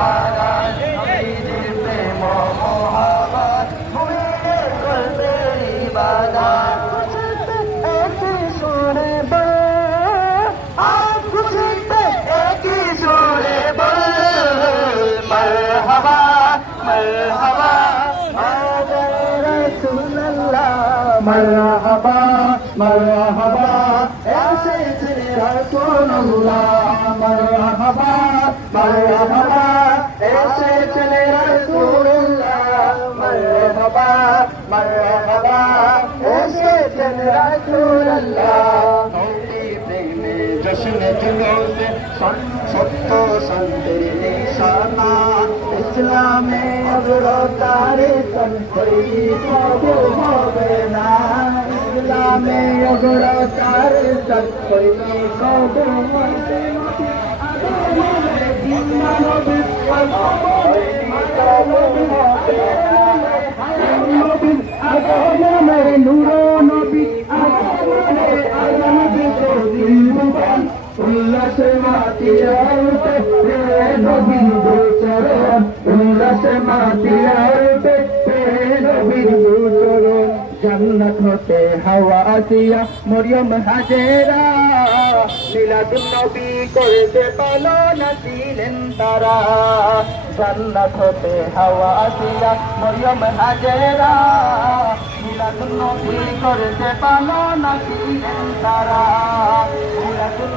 বাগান নবীজির প্রেম মহাবান মুমিনের কলবে ইবাদত একই সুরে বল আজ খুশিতে একই সুরে বল মারহাবা মারহাবা আয়া রাসূলুল্লাহ মারহাবা মারহাবা এসেছে রাসূলুল্লাহ মারহাবা মারহাবা এসেছে রাসূলুল্লাহ মারহাবা মারহাবা এসেছে রাসূলুল্লাহ নবী প্রেমে জশ্ন জুলুসে সত্য শান্তির নিশানা ইসলামে অগ্রতারে কোই কবুল হবে না ইসলামে অগ্রতারে কোই কবুল হবে উল্লাসে মাতিয়ার নবীর চরণ উল্লাসে মাতিয়ার নবীর চরণ জান্নাত হতে হাওয়া আসিয়া মরিয়ম হাজেরা মিলাদুন নবী করতে পালন ছিলেন তারা জান্নাত হতে হাওয়া আসিয়া মরিয়ম হাজেরা মিলাদুন নবী করতে পালন ছিলেন তারা মিলাদুন